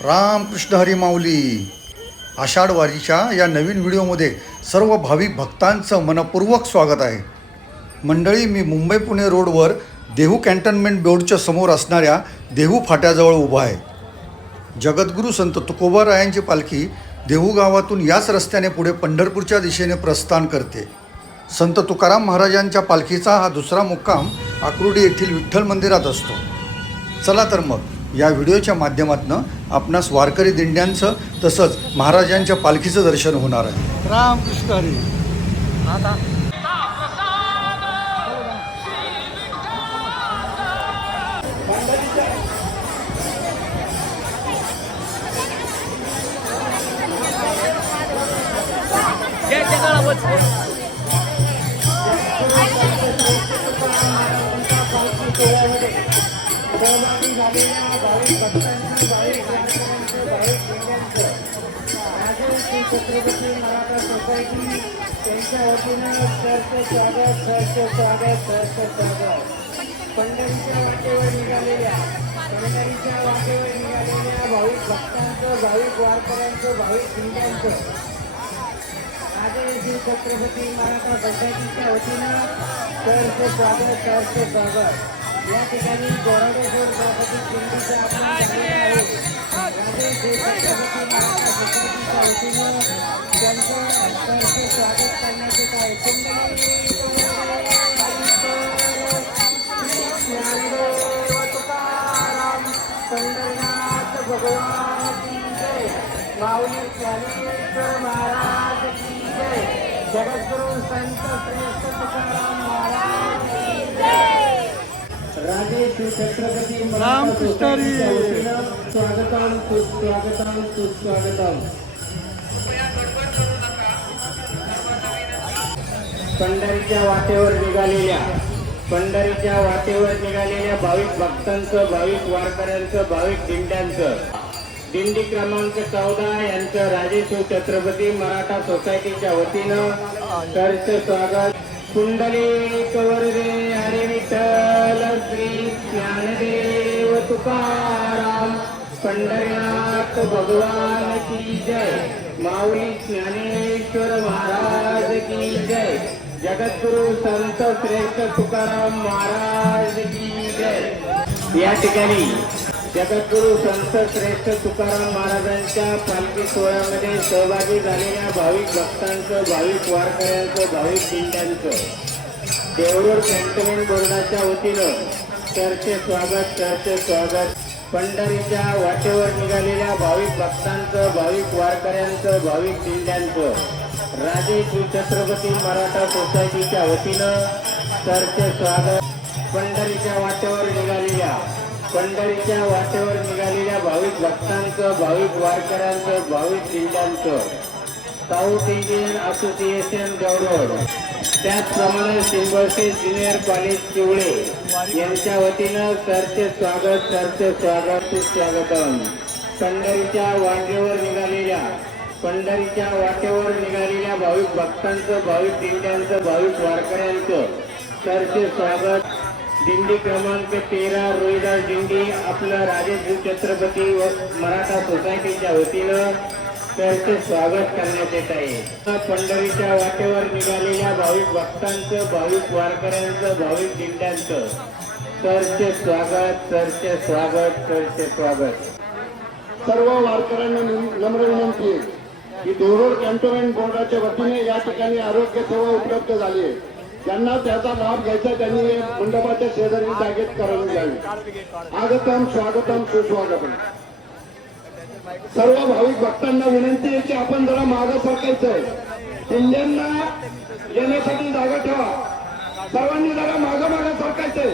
रामकृष्ण हरी माऊली. आषाढ वारीच्या या नवीन व्हिडिओमध्ये सर्व भाविक भक्तांचं मनपूर्वक स्वागत आहे. मंडळी मी मुंबई पुणे रोडवर देहू कॅन्टोन्मेंट बोर्डच्या समोर असणाऱ्या देहू फाट्याजवळ उभा आहे. जगद्गुरू संत तुकोबारायांची पालखी देहू गावातून याच रस्त्याने पुढे पंढरपूरच्या दिशेने प्रस्थान करते. संत तुकाराम महाराजांच्या पालखीचा हा दुसरा मुक्काम आकुर्डी येथील विठ्ठल मंदिरात असतो. चला तर मग या व्हिडिओच्या माध्यमातून आपणास वारकरी दिंड्यांचं तसंच महाराजांच्या पालखीचं दर्शन होणार आहे. रामकृष्ण हरी. छत्रपती मराठा सोसायटी त्यांच्या वतीनं सरचं स्वागत सरचं स्वागत सरचं स्वागत. पंढरीच्या वाटेवर निघालेल्या पंढरीच्या वाटेवर निघालेल्या भाविक भक्तांचं भाविक वारकऱ्यांचं भाविक हिंद्यांचं आदरणीय छत्रपती मराठा सोसायटीच्या वतीनं सरचं स्वागत सरचं स्वागत. या ठिकाणी गोराडेश्वर गणपती पिंडीचं आपण झालेलं आहे त्यांचं स्वागत करण्यात आहे पंढरीनाथ भगवान माऊली ज्ञानेश्वर महाराज की जय जगद्गुरु संत श्रेष्ठ तुकाराम महाराज की जय राजे श्री छत्रपती रामकृष्ण हरी. सुस्वागतम सुस्वागतम. पंढरीच्या वाटेवर निघालेल्या पंढरीच्या वाटेवर निघालेल्या भाविक भक्तांचं भाविक वारकऱ्यांचं भाविक दिंड्यांचं. दिंडी क्रमांक चौदा यांचं राजेश्वर छत्रपती मराठा सोसायटीच्या वतीनं सरचं स्वागत. कुंडली कवरदे हरे विठ्ठल श्री ज्ञानदेव तुकाराम. पंढरीनाथ भगवान की जय. माऊली ज्ञानेश्वर महाराज की जय. जगद्गुरु संत श्रेष्ठ तुकाराम महाराज की जय. या ठिकाणी जगद्गुरु संत श्रेष्ठ तुकाराम महाराजांच्या पालखी सोहळ्यामध्ये सहभागी झालेल्या भाविक भक्तांचं भाविक वारकऱ्यांचं भाविक दिंड्यांचं देवरूर कॅन्टोन्मेंट बोर्डाच्या वतीनं चर्चे स्वागत चर्चे स्वागत. पंढरीच्या वाटेवर निघालेल्या भाविक भक्तांचं भाविक वारकऱ्यांचं भाविक दिंड्यांचं राजे श्री छत्रपती मराठा सोसायटीच्या वतीनं सरचे स्वागत. पंढरीच्या वाटेवर निघालेल्या पंढरीच्या वाटेवर निघालेल्या भाविक भक्तांचं भाविक वारकऱ्यांचं भाविक दिंड्यांचं. साऊथ इंडियन असोसिएशन गौरव. त्याचप्रमाणे सिम्बॉसिस ज्युनियर कॉलेज चिवळे यांच्या वतीनं सरचे स्वागत सरचे स्वागत सुस्वागतम. पंढरीच्या वाटेवर निघालेल्या पंढरीच्या वाटेवर निघालेल्या भाविक भक्तांचं भाविक दिंड्यांचं भाविक वारकऱ्यांचं सरचे स्वागत. दिंडी क्रमांक तेरा रोहिदास दिंडी आपलं राजेश छत्रपती व मराठा सोसायटीच्या वतीनं त्यांचे स्वागत करण्यात येत आहे. पंढरीच्या वाटेवर निघालेल्या भाविक भक्तांचं भाविक वारकऱ्यांचं भाविक दिंड्यांचं सरचे स्वागत सरचे स्वागत सरचे स्वागत. सर्व वारकऱ्यांना नम्र विनंती आहे की देवरोड कॅन्टोन्मेंट बोर्डाच्या वतीने या ठिकाणी आरोग्य सेवा उपलब्ध झाली आहे. ज्यांना त्याचा लाभ घ्यायचा त्यांनी मंडपाच्या शेजारी जागेत करून द्यावी आगतम स्वागतम सुस्वागतम. सर्व भाविक भक्तांना विनंती आहे की आपण जरा मागं सरकायचंय. इंडियनना येण्यासाठी जागा ठेवा. सर्वांनी जरा मागं मागं सरकायचंय.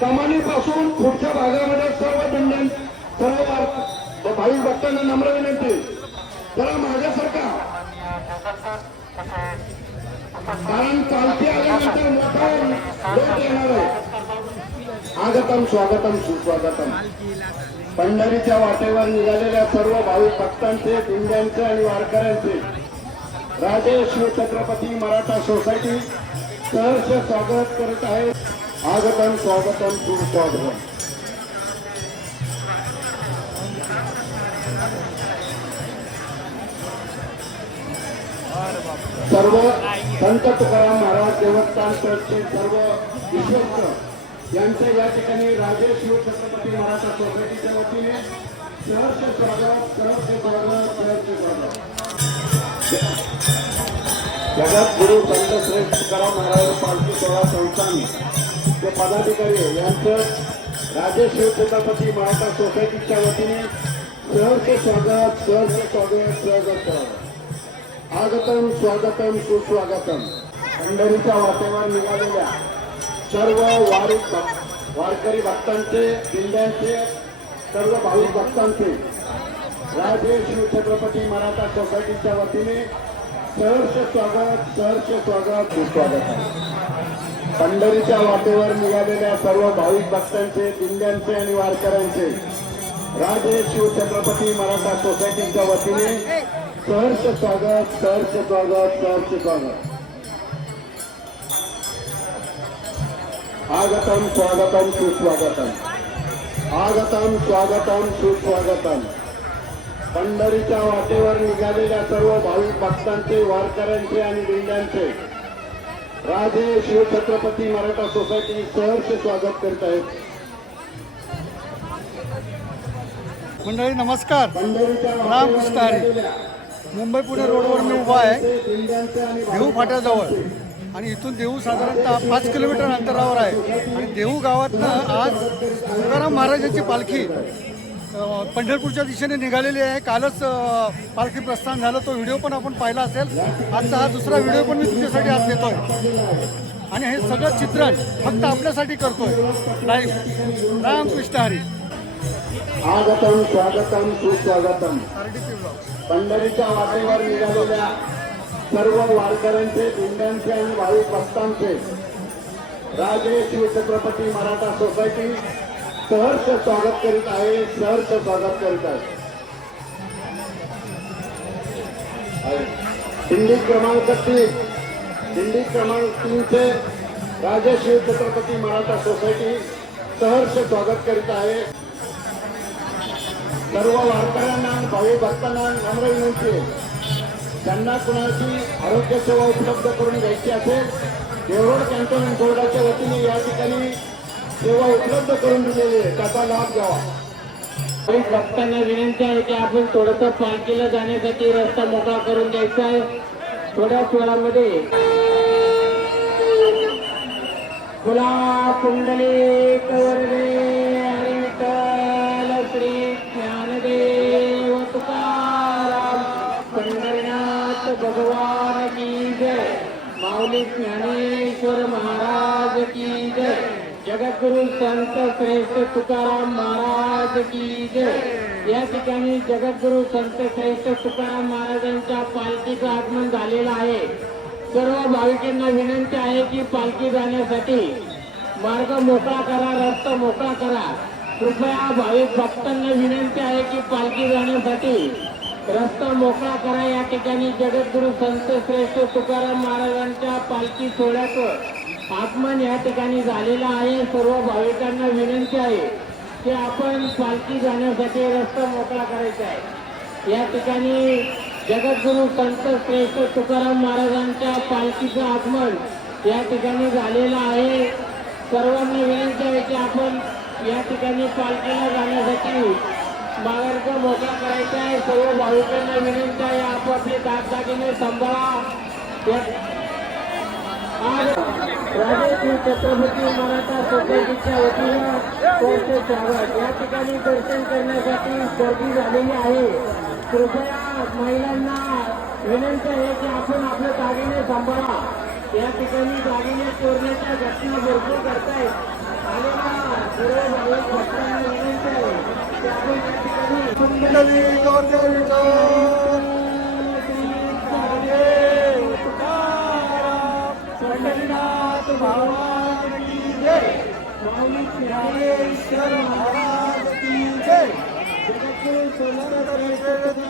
कमानीपासून पुढच्या भागामध्ये सर्व दिंड्यां सर्व भाविक भक्तांना नम्र विनंती. जरा माझ्यासारखा कारण चालती आल्यानंतर मोठा लोक येणार आहे. आगतम स्वागतम सुस्वागतम. पंढरीच्या वाटेवर निघालेल्या सर्व भाविक भक्तांचे दिंड्यांचे आणि वारकऱ्यांचे. राजे शिव छत्रपती मराठा सोसायटी सहर्ष स्वागत करत आहे. आगतम स्वागतम सुस्वागतम सर्व संत तुकाराम महाराज देवस्थान ट्रस्टचे सर्व विश्वस्त यांचे या ठिकाणी राजे शिवछत्रपती मराठा सोसायटीच्या वतीने सहर्ष स्वागत सहर्ष स्वागत सहर्ष स्वागत. जगात गुरु संत श्रेष्ठ तुकाराम महाराज पालखी सोहळा संस्थान जे पदाधिकारी यांचं राजे शिवछत्रपती मराठा सोसायटीच्या वतीने सहर्ष स्वागत सहर्ष स्वागत स्वागत स्वागत. आगतम स्वागतम सुस्वागतम. पंढरीच्या वाटेवर निघालेल्या सर्व वारी वारकरी भक्तांचे दिंड्यांचे सर्व भाविक भक्तांचे राजे शिवछत्रपती मराठा सोसायटीच्या वतीने सहर्ष स्वागत सहर्ष स्वागत सुस्वागत पंढरीच्या वाटेवर निघालेल्या सर्व भाविक भक्तांचे दिंड्यांचे आणि वारकऱ्यांचे राजे शिवछत्रपती मराठा सोसायटीच्या वतीने सहर्ष स्वागत सहर्ष स्वागत सहर्ष स्वागत. आगतम स्वागतम सुस्वागतम. आगतम स्वागतम सुस्वागतम. पंढरीच्या वाटेवर निघालेल्या सर्व भाविक भक्तांचे वारकऱ्यांचे आणि दिंड्यांचे राजे शिवछत्रपती मराठा सोसायटी सहर्ष स्वागत करत आहेत. मंडळी नमस्कार. राम मुंबई पुणे रोडवर मी उभा आहे. देहू फाट्याजवळ. आणि इथून देहू साधारणतः पाच किलोमीटर अंतरावर आहे. आणि देहू गावातनं आज तुकाराम महाराजांची पालखी पंढरपूरच्या दिशेने निघालेली आहे. कालच पालखी प्रस्थान झालं. तो व्हिडिओ पण आपण पाहिला असेल. आजचा हा दुसरा व्हिडिओ पण मी तुमच्यासाठी आज देतोय. आणि हे सगळं चित्रण फक्त आपल्यासाठी करतोय. लाईव्ह रामकृष्ण हरी. आगतम स्वागतम सुस्वागतम. पंढरीच्या वाटेवर निघालेल्या सर्व वारकऱ्यांचे दिंड्यांचे आणि भाविक भक्तांचे. राजे शिवछत्रपती मराठा सोसायटी सहर्ष स्वागत करीत आहे सहर्ष स्वागत करीत आहे. आहे. दिंडी क्रमांक तीन. दिंडी क्रमांक तीनचे राजे शिवछत्रपती मराठा सोसायटी सहर्ष स्वागत करीत आहे. सर्व वारकऱ्यांना आणि भावी भक्तांना नम्र विनंती आहे. त्यांना कुणाची आरोग्यसेवा उपलब्ध करून द्यायची असेल देवरोड कॅन्टोन्मेंट बोर्डाच्या वतीने या ठिकाणी सेवा उपलब्ध करून दिलेली आहे. त्याचा लाभ घ्यावा. भक्तांना विनंती आहे की आपण थोडंसं पालखीला जाण्यासाठी रस्ता मोकळा करून द्यायचा आहे. थोड्याच वेळामध्ये फुला कुंडली तुकाराम महाराज की जय. या ठिकाणी जगद्गुरु संत श्रेष्ठ तुकाराम महाराजांच्या पालखीचं आगमन झालेलं आहे. सर्व भाविकांना विनंती आहे की पालखी जाण्यासाठी मार्ग मोकळा करा रस्ता मोकळा करा. कृपया भाविक भक्तांना विनंती आहे की पालखी जाण्यासाठी रस्ता मोकळा करा. या ठिकाणी जगद्गुरु संत श्रेष्ठ तुकाराम महाराजांच्या पालखी सोहळ्याचं आगमन या ठिकाणी झालेलं आहे. सर्व भाविकांना विनंती आहे की आपण पालखी जाण्यासाठी रस्ता मोकळा करायचा आहे. या ठिकाणी जगद्गुरु संत श्रेष्ठ तुकाराम महाराजांच्या पालखीचं आगमन या ठिकाणी झालेलं आहे. सर्वांना विनंती आहे की आपण या ठिकाणी पालखीला जाण्यासाठी मार्ग मोकळा करायचा आहे. सर्व भाविकांना विनंती आहे आपापले दागदागिने सांभाळा या- आज राजेश्री छत्रपती मराठा सोसायटीच्या वतीनं त्यांचे स्वागत या ठिकाणी दर्शन करण्यासाठी गर्दी झालेली आहे. कृपया महिलांना विनंती आहे की आपण आपले दागिने सांभाळा. या ठिकाणी दागिने चोरण्याच्या घटना भरपूर करतायत. आलेल्या सर्व भाविक भक्तांना विनंती आहे की आपण या ठिकाणी ज्ञानेश्वर महाराज की जय जगद्गुरु सोमनाथ श्रेष्ठ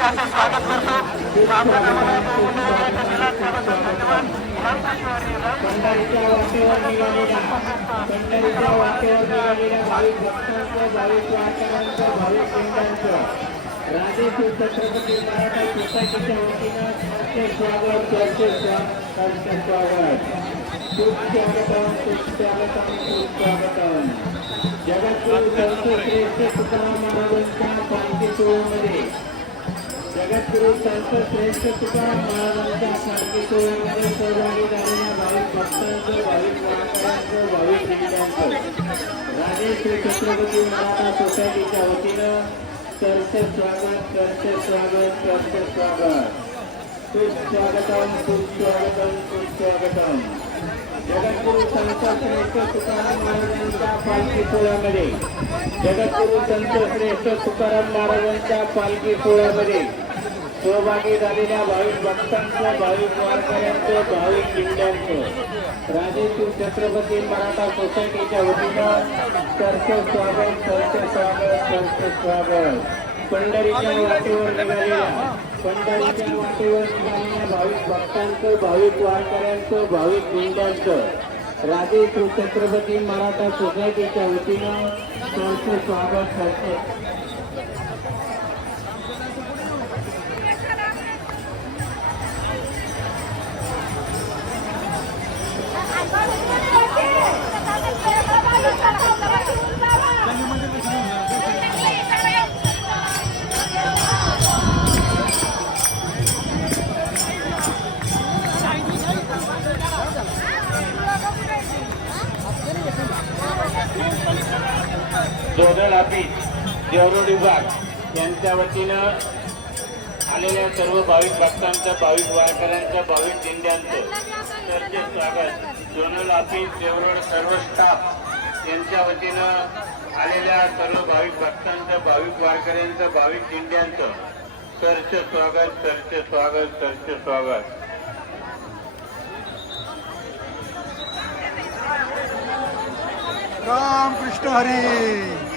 तुकाराम महाराज की पंढरीच्या वाटेवर निघालेल्या भाविक भक्तांचं भाविक भाविक पिंडांचं छत्रपती मराठा सोसायटीच्या वतीनं स्वागत सरचे स्वागत स्वागत खूप स्वागतम खूप स्वागतम खूप स्वागतम जगद्गुरु तुकाराम महाराजांच्या पालखी सोहळ्यामध्ये जगद्गुरु संत श्रेष्ठ तुकाराम महाराजांच्या पालखी सोहळ्यामध्ये सहभागी झालेल्या भाविक भक्तांचं भाविक वारकऱ्यांचं भाविक विविधांचं राणे श्री छत्रपती मराठा सोसायटीच्या वतीनं सरचे स्वागत करते स्वागत करते स्वागत. सुस्वागतम सुस्वागतम सुस्वागतम जगद्गुरु संत श्रेष्ठ तुकाराम महाराजांच्या पालखी सोहळ्यामध्ये. जगद्गुरु संत श्रेष्ठ तुकाराम महाराजांच्या पालखी सोहळ्यामध्ये. सहभागी झालेल्या भाविक भक्तांचं भाविक वारकऱ्यांचं भाविक जिल्ह्यांचं राजेश्वर छत्रपती मराठा सोसायटीच्या वतीनं सरचं स्वागत सरचं स्वागत सरचं स्वागत. पंढरीच्या वाटेवर निघालेल्या पंढरीच्या वाटेवर निघालेल्या भाविक भक्तांचं भाविक वारकऱ्यांचं भाविक दिंड्यांचं राजेश्वर छत्रपती मराठा सोसायटीच्या वतीनं सरचे स्वागत सरचे जोदल ऑफिस देवरोड विभाग यांच्या वतीनं आलेल्या सर्व भाविक भक्तांचं भाविक वारकऱ्यांचं भाविक दिंड्यांचं स्वागत. जोनल ऑफिस देवरोड सर्व स्टाफ यांच्या वतीनं आलेल्या सर्व भाविक भक्तांचं भाविक वारकऱ्यांचं भाविक दिंड्यांचं सरच स्वागत सरच स्वागत सरच स्वागत. राम कृष्ण हरी!